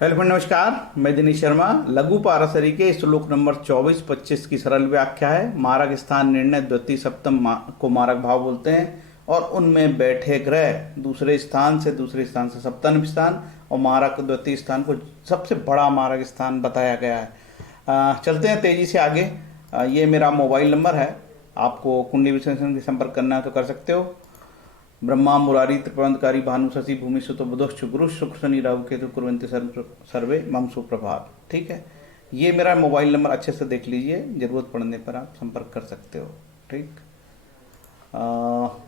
Hello friend, नमस्कार। मैं दिनेश शर्मा। लघु पाराशरी के श्लोक नंबर 24-25 की सरल व्याख्या है। मारक स्थान निर्णय द्वितीय सप्तम को मारक भाव बोलते हैं और उनमें बैठे ग्रह दूसरे स्थान से सप्तम स्थान और मारक द्वितीय स्थान को सबसे बड़ा मारक स्थान बताया गया है। चलते हैं तेजी से आगे। ये मेरा मोबाइल नंबर है, आपको कुंडली विश्लेषण के संपर्क करना है तो कर सकते हो। ब्रह्मा मुरारी त्रिपुरांतकारी भानु शशि भूमि सुतो बुधश्च गुरु शुक्र शनि राहु केतु कुर्वन्ति सर्वे मम सुप्रभात। ठीक है, ये मेरा मोबाइल नंबर अच्छे से देख लीजिए, जरूरत पड़ने पर आप संपर्क कर सकते हो। ठीक।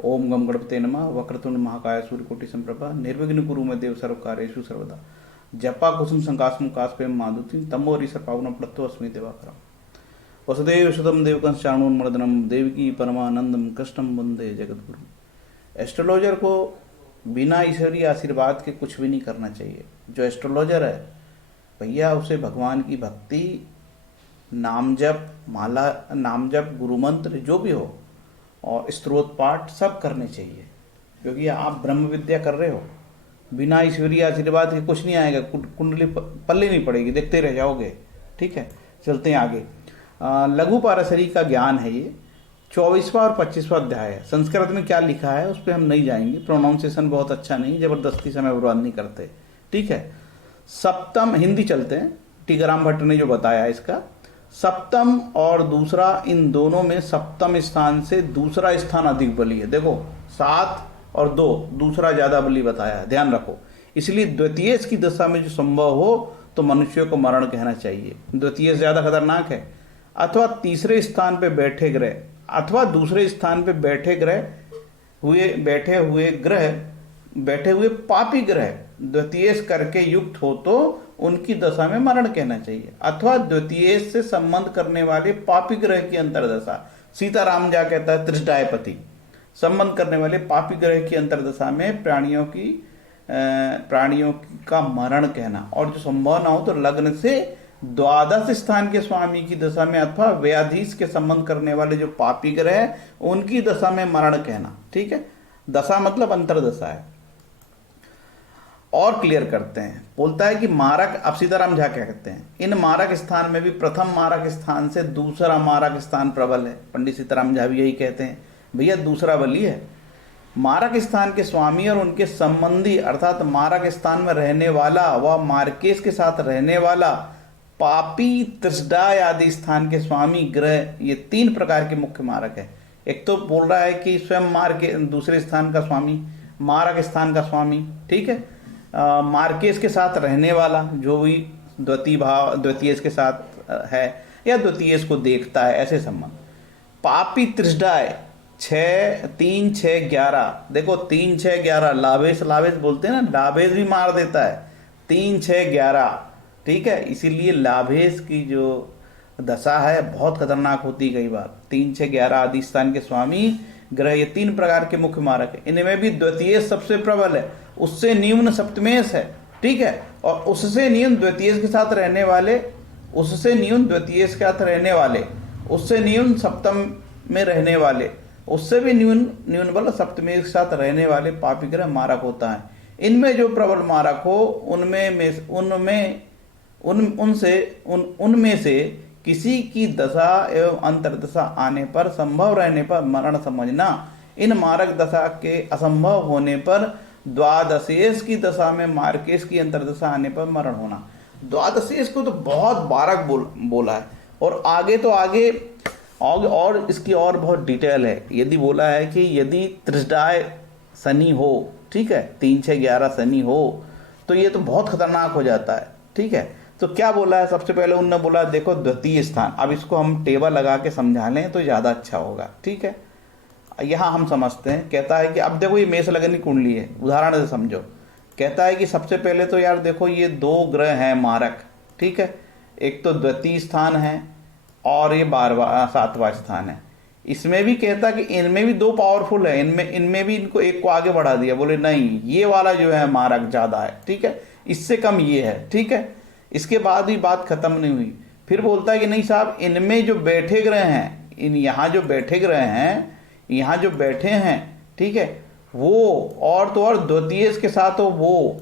ओम गम गणपते नमः। वक्रतुंड महाकाय सूर्यकोटि संप्रभा निर्विघ्न कुरु मे देव सर्व कार्येषु सर्वदा। जपा कुसुम संकाशम कास्पेम माधुति तमोरि सर्पावनं प्लत्तो अस्मि दिवाकरम्। वसुदेव सुतं देवकं चाणून्मर्दनं देवकी परमानंदम कृष्णं वंदे जगद्गुरुम्। एस्ट्रोलॉजर को बिना ईश्वरीय आशीर्वाद के कुछ भी नहीं करना चाहिए। जो एस्ट्रोलॉजर है भैया, उसे भगवान की भक्ति, नाम जप, माला, नाम जप, गुरु मंत्र जो भी हो और स्तोत्र पाठ सब करने चाहिए, क्योंकि आप ब्रह्म विद्या कर रहे हो। बिना ईश्वरीय आशीर्वाद के कुछ नहीं आएगा, कुंडली पल्ले नहीं पड़ेगी, देखते रह जाओगे। ठीक है, चलते हैं आगे। लघु पाराशरी का ज्ञान है ये। 24वां और 25वां अध्याय है। संस्कृत में क्या लिखा है उस पर हम नहीं जाएंगे, प्रोनाउंसिएशन बहुत अच्छा नहीं, जबरदस्ती समय बर्बाद नहीं करते। ठीक है, सप्तम हिंदी चलते हैं। टीकाराम भट्ट ने जो बताया इसका, सप्तम और दूसरा, इन दोनों में सप्तम स्थान से दूसरा स्थान अधिक बली है। देखो 7 और 2, दूसरा ज्यादा बली बताया है, ध्यान रखो। इसलिए द्वितीय की दशा में जो संभव हो तो मनुष्यों को मरण कहना चाहिए, द्वितीय ज्यादा खतरनाक है। अथवा तीसरे स्थान पे बैठे ग्रह अथवा दूसरे स्थान पे बैठे हुए पापी ग्रह द्वितीय करके युक्त हो तो उनकी दशा में मरण कहना चाहिए। अथवा द्वितीय से संबंध करने वाले पापी ग्रह की अंतरदशा, सीताराम जा कहता है त्रिष्टायपति, संबंध करने वाले पापी ग्रह की अंतरदशा में प्राणियों का मरण कहना। और जो संभव ना हो तो लग्न से द्वादश स्थान के स्वामी की दशा में अथवा व्याधीश के संबंध करने वाले जो पापी ग्रह है उनकी दशा में मरण कहना। ठीक है, दशा मतलब अंतरदशा है। और क्लियर करते हैं, बोलता है कि मारक, अब सीताराम झा क्या कहते हैं, इन मारक स्थान में भी प्रथम मारक स्थान से दूसरा मारक स्थान प्रबल है। पंडित सीताराम झा भी यही कहते हैं, भैया दूसरा बली है। मारक स्थान के स्वामी और उनके संबंधी अर्थात मारक स्थान में रहने वाला व मार्केश के साथ रहने वाला पापी, त्रिष्टाय आदि स्थान के स्वामी ग्रह, ये 3 प्रकार के मुख्य मारक है। एक तो बोल रहा है कि स्वयं मार्के दूसरे स्थान का स्वामी, मारक स्थान का स्वामी। ठीक है, मार्केश के साथ रहने वाला जो भी द्वितीय के साथ है या द्वितीय को देखता है, ऐसे संबंध। पापी त्रिष्टाय 6, 3, 6, 11, देखो 3, 6, 11 लाभेश बोलते हैं ना, लाभेश भी मार देता है। 3, 6, 11, ठीक है, इसीलिए लाभेश की जो दशा है बहुत खतरनाक होती है कई बार। 3, 6, 11 आदि स्थान के स्वामी ग्रह, ये 3 प्रकार के मुख्य मारक है। इनमें भी द्वितीय सबसे प्रबल है, उससे न्यून सप्तमेश है। ठीक है, और उससे न्यून द्वितीय के साथ रहने वाले, उससे न्यून द्वितीय के साथ रहने वाले, उससे न्यून सप्तम में रहने वाले, उससे भी न्यून बल सप्तमेश के साथ रहने वाले पापी ग्रह मारक होता है। इनमें जो प्रबल मारक हो उनमें से किसी की दशा एवं अंतरदशा आने पर, संभव रहने पर मरण समझना। इन मारक दशा के असंभव होने पर द्वादशेश की दशा में मार्केश की अंतरदशा आने पर मरण होना। द्वादशेश को तो बहुत बारक बोला है, और आगे और इसकी और बहुत डिटेल है। यदि बोला है कि यदि त्रिष्टाय शनि हो, ठीक है, 3, 6, 11 शनि हो तो ये तो बहुत खतरनाक हो जाता है। ठीक है, तो क्या बोला है, सबसे पहले उन्होंने बोला देखो द्वितीय स्थान। अब इसको हम टेबल लगा के समझा लें तो ज़्यादा अच्छा होगा। ठीक है, यहाँ हम समझते हैं। कहता है कि अब देखो ये मेष लग्न की कुंडली है, उदाहरण से समझो। कहता है कि सबसे पहले तो यार देखो ये 2 ग्रह हैं मारक। ठीक है, एक तो द्वितीय स्थान है और ये 7वां स्थान है। इसमें भी कहता कि इनमें भी 2 पावरफुल है, इनमें भी इनको एक को आगे बढ़ा दिया, बोले नहीं ये वाला जो है मारक ज़्यादा है। ठीक है, इससे कम ये है। ठीक है, इसके बाद भी बात खत्म नहीं हुई। फिर बोलता है कि नहीं साहब, इनमें जो बैठे ग्रह हैं, यहाँ जो बैठे हैं, ठीक है, वो और तो और द्वितीय के साथ हो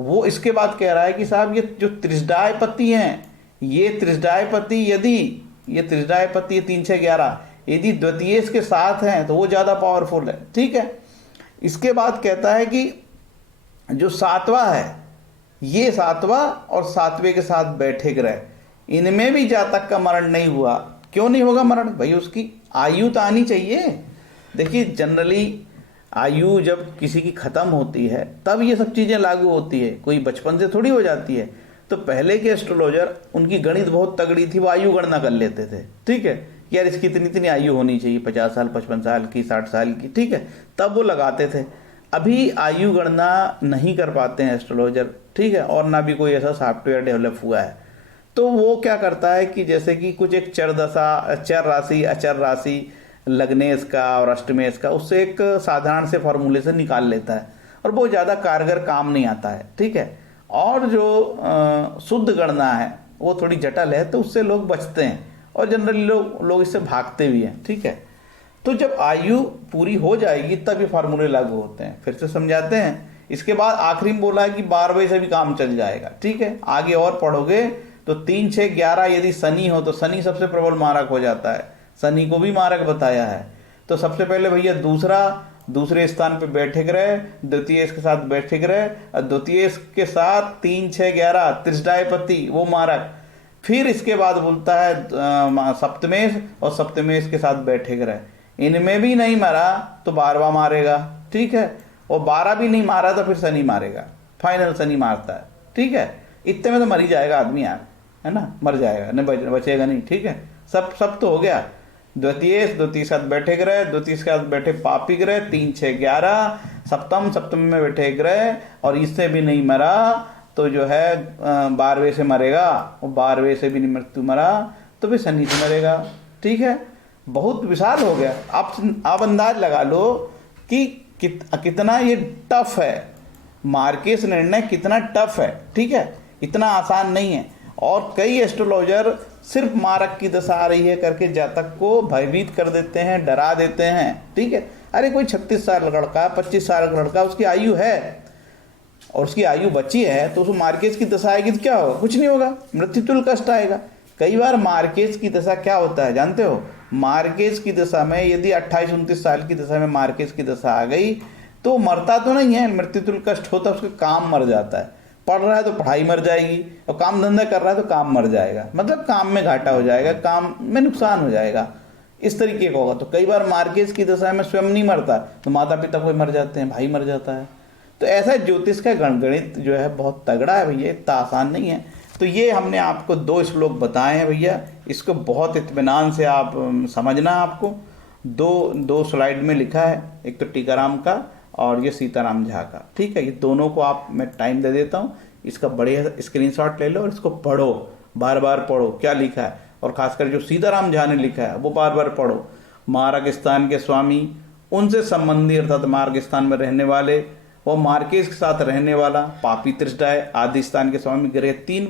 वो इसके बाद कह रहा है कि साहब ये जो त्रिजडायपति हैं, ये त्रिजडायपति यदि ये त्रिजडायपति 3 6 11 यदि द्वितीय के साथ हैं तो वो ज़्यादा पावरफुल है। ठीक है, इसके बाद कहता है कि जो सातवां है, ये सातवां और सातवें के साथ बैठे ग्रह, इनमें भी जातक का मरण नहीं हुआ। क्यों नहीं होगा मरण? भाई उसकी आयु तो आनी चाहिए। देखिए जनरली आयु जब किसी की खत्म होती है तब ये सब चीज़ें लागू होती है, कोई बचपन से थोड़ी हो जाती है। तो पहले के एस्ट्रोलॉजर, उनकी गणित बहुत तगड़ी थी, वो आयु गणना कर लेते थे। ठीक है, यार इसकी इतनी इतनी आयु होनी चाहिए, 50 साल 55 साल की 60 साल की। ठीक है, तब वो लगाते थे। अभी आयु गणना नहीं कर पाते हैं एस्ट्रोलॉजर। ठीक है, और ना भी कोई ऐसा सॉफ्टवेयर डेवलप हुआ है। तो वो क्या करता है कि जैसे कि कुछ एक चर दशा, चर राशि, अचर राशि लगने इसका और अष्टमेश का, उससे एक साधारण से फॉर्मूले से निकाल लेता है और वो ज़्यादा कारगर काम नहीं आता है। ठीक है, और जो शुद्ध गणना है वो थोड़ी जटिल है, तो उससे लोग बचते हैं और जनरली लोग इससे भागते भी हैं। ठीक है, तो जब आयु पूरी हो जाएगी तब ये फार्मूले लागू होते हैं। फिर से समझाते हैं। इसके बाद आखिरी में बोला है कि 12वें से भी काम चल जाएगा। ठीक है, आगे और पढ़ोगे तो 3 6 11 यदि शनि हो तो शनि सबसे प्रबल मारक हो जाता है। शनि को भी मारक बताया है। तो सबसे पहले भैया दूसरे स्थान पे बैठे ग्रह, द्वितीय के साथ बैठे ग्रह, और द्वितीय के साथ 3 6 11 त्रिजडायपति वो मारक। फिर इसके बाद बोलता है सप्तमेश, और सप्तमेश के साथ बैठे ग्रह, इनमें भी नहीं मारा तो 12वां मारेगा। ठीक है, और 12 भी नहीं मारा तो फिर शनि मारेगा, फाइनल शनि मारता है। ठीक है, इतने में तो मर ही जाएगा आदमी यार, है ना, मर जाएगा, नहीं बचेगा नहीं। ठीक है, सब तो हो गया। द्वितीय साथ बैठे ग्रह, द्वितीय के साथ बैठे पापी ग्रह, 3 6 11, सप्तम में बैठे ग्रह, और इससे भी नहीं मरा तो जो है 12वें से मरेगा, और 12वें से भी नहीं मृत्यु मरा तो फिर शनि से मरेगा। ठीक है, बहुत विशाल हो गया। आप अंदाज लगा लो कि कितना ये टफ है, मार्केस निर्णय कितना टफ है। ठीक है, इतना आसान नहीं है। और कई एस्ट्रोलॉजर सिर्फ मारक की दशा आ रही है करके जातक को भयभीत कर देते हैं, डरा देते हैं। ठीक है, अरे कोई 36 साल लड़का, 25 साल का लड़का, उसकी आयु है और उसकी आयु बची है तो उसको मार्केस की दशा आएगी तो क्या होगा? कुछ नहीं होगा, मृत्युतुल्य कष्ट आएगा। कई बार मार्केस की दशा क्या होता है जानते हो? मार्केस की दशा में यदि 28-29 साल की दशा में मार्केस की दशा आ गई तो मरता तो नहीं है, मृत्युतुल्य कष्ट होता है, उसका काम मर जाता है। पढ़ रहा है तो पढ़ाई मर जाएगी, और काम धंधा कर रहा है तो काम मर जाएगा, मतलब काम में घाटा हो जाएगा, काम में नुकसान हो जाएगा, इस तरीके का होगा। तो कई बार मार्केस की दशा में स्वयं नहीं मरता तो माता पिता कोई मर जाते हैं, भाई मर जाता है। तो ऐसा ज्योतिष का गणित जो है बहुत तगड़ा है भैया, इतना आसान नहीं है। तो ये हमने आपको 2 श्लोक बताए हैं भैया, इसको बहुत इत्मीनान से आप समझना। आपको दो स्लाइड में लिखा है, एक तो टीकाराम का और ये सीताराम झा का। ठीक है, ये दोनों को आप मैं टाइम दे देता हूँ, इसका बढ़िया स्क्रीनशॉट ले लो और इसको पढ़ो, बार बार पढ़ो क्या लिखा है। और खासकर जो सीताराम झा ने लिखा है वो बार बार पढ़ो। मार्ग स्थान के स्वामी, उनसे संबंधी अर्थात मार्ग स्थान में रहने वाले, वो मार्केस के साथ रहने वाला, पापी त्रिष्टाय आदि स्थान के स्वामी ग्रह 3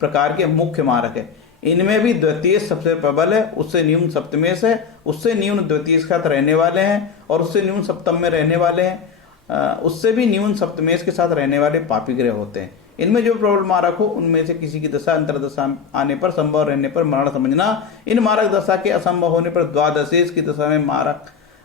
प्रकार के मुख्य मारक है। इनमें भी द्वितीय सबसे प्रबल है, उससे न्यून सप्तमेश है, उससे न्यून द्वितीय के साथ रहने वाले हैं, और उससे न्यून सप्तम में रहने वाले हैं, उससे भी न्यून सप्तमेश के साथ रहने वाले पापी ग्रह होते हैं। इनमें जो प्रबल मारक हो उनमें से किसी की दशा अंतरदशा आने पर, संभव रहने पर मरण समझना। इन मारक दशा के असंभव होने पर द्वादशेश की दशा में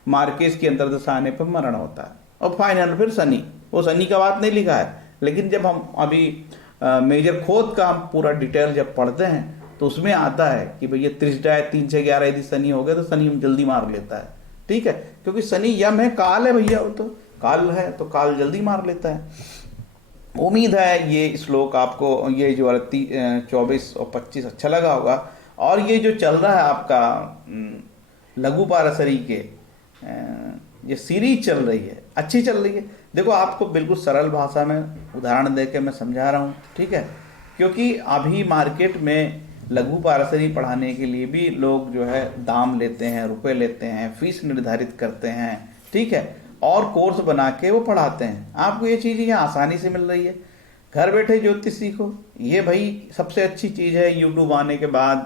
मार्केस की अंतरदशा आने पर मरण होता है। और फाइनल फिर शनि, वो शनि का बात नहीं लिखा है, लेकिन जब हम अभी मेजर खोद का हम पूरा डिटेल जब पढ़ते हैं तो उसमें आता है कि भैया त्रिजडाय 3 6 11 यदि शनि हो गया तो शनि जल्दी मार लेता है। ठीक है, क्योंकि शनि यम है, काल है भैया, वो तो काल है तो काल जल्दी मार लेता है। उम्मीद है ये श्लोक आपको, ये जो 24 और 25 अच्छा लगा होगा। और ये जो चल रहा है आपका लघु पारसरी के ये सीरीज चल रही है, अच्छी चल रही है। देखो आपको बिल्कुल सरल भाषा में उदाहरण देकर मैं समझा रहा हूँ। ठीक है, क्योंकि अभी मार्केट में लघु पारसरी पढ़ाने के लिए भी लोग जो है दाम लेते हैं, रुपए लेते हैं, फीस निर्धारित करते हैं। ठीक है, और कोर्स बना के वो पढ़ाते हैं। आपको ये चीज़ यहाँ आसानी से मिल रही है, घर बैठे ज्योतिष सीखो। ये भाई सबसे अच्छी चीज़ है। यूट्यूब आने के बाद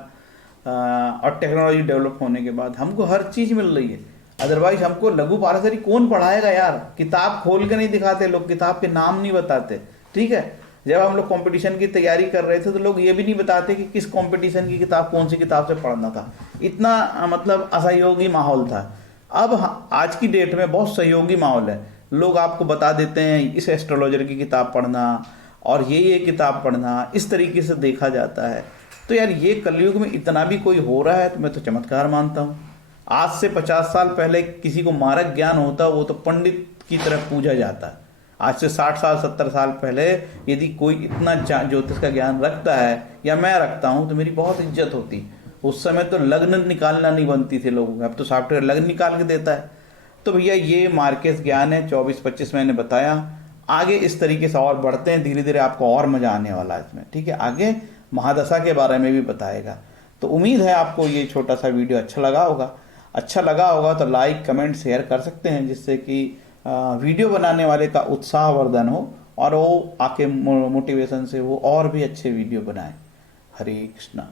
और टेक्नोलॉजी डेवलप होने के बाद हमको हर चीज़ मिल रही है। अदरवाइज हमको लघु पारसरी कौन पढ़ाएगा यार? किताब खोल के नहीं दिखाते लोग, किताब के नाम नहीं बताते। ठीक है, जब हम लोग कंपटीशन की तैयारी कर रहे थे तो लोग ये भी नहीं बताते कि किस कंपटीशन की किताब कौन सी किताब से पढ़ना था। इतना मतलब असहयोगी माहौल था। अब आज की डेट में बहुत सहयोगी माहौल है। लोग आपको बता देते हैं इस एस्ट्रोलॉजर की किताब पढ़ना और ये किताब पढ़ना, इस तरीके से देखा जाता है। तो यार ये कलयुग में इतना भी कोई हो रहा है तो मैं तो चमत्कार मानता हूँ। आज से 50 साल पहले किसी को मारक ज्ञान होता वो तो पंडित की तरह पूजा जाता। आज से 60 साल 70 साल पहले यदि कोई इतना ज्योतिष का ज्ञान रखता है या मैं रखता हूँ तो मेरी बहुत इज्जत होती। उस समय तो लग्न निकालना नहीं बनती थी लोगों के, अब तो सॉफ्टवेयर लग्न निकाल के देता है। तो भैया ये मार्केट ज्ञान है 24-25 मैंने बताया। आगे इस तरीके से और बढ़ते हैं, धीरे धीरे आपको और मजा आने वाला है इसमें, ठीक है। आगे महादशा के बारे में भी बताएगा। तो उम्मीद है आपको ये छोटा सा वीडियो अच्छा लगा होगा। अच्छा लगा होगा तो लाइक कमेंट शेयर कर सकते हैं, जिससे कि वीडियो बनाने वाले का उत्साहवर्धन हो और वो आके मोटिवेशन से वो और भी अच्छे वीडियो बनाए। हरे कृष्णा।